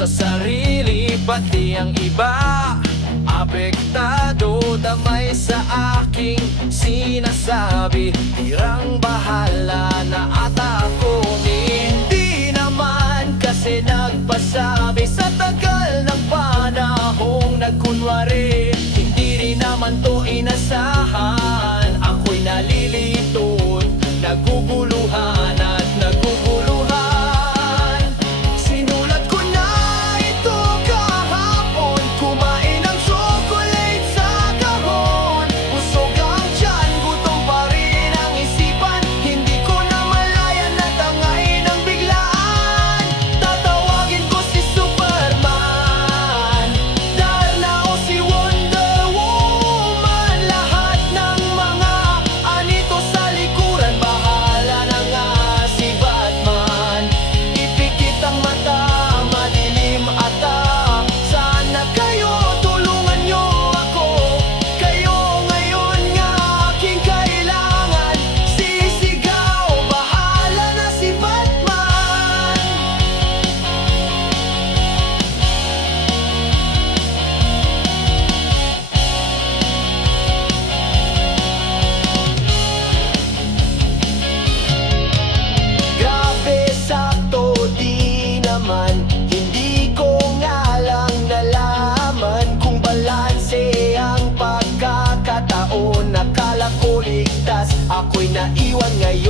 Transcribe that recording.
sa sarili, pati ang iba apektado, damay sa aking sinasabi. Tirang bahala na ata ako. Hindi naman kasi nagpasabi sa tagal ng panahong nagkunwari. Hindi rin naman to inasahan. Ako'y nalilito, naguguluhan at naguguluhan. Sinulat ko na ito kahapon. Kumain ng chocolate sa kahon. Busog ang tiyan, gutom pa rin ang isipan. Hindi ko na malayan na tangay ng biglaan. Tatawagin ko si Superman, Darna o si Wonder Woman. Lahat ng mga anito sa likuran, bahala na nga si Batman. Ipikit ang mata, madilim ata. Sana kayo tulungan nyo ako. Kayo ngayon nga aking kailangan. Sisigaw, bahala na si Batman. Grabe, sakto di naman. Hindi ko nga lang nalaman kung balanse ang pagkakataon. Nakala ko ligtas, ako'y naiwan ngayon.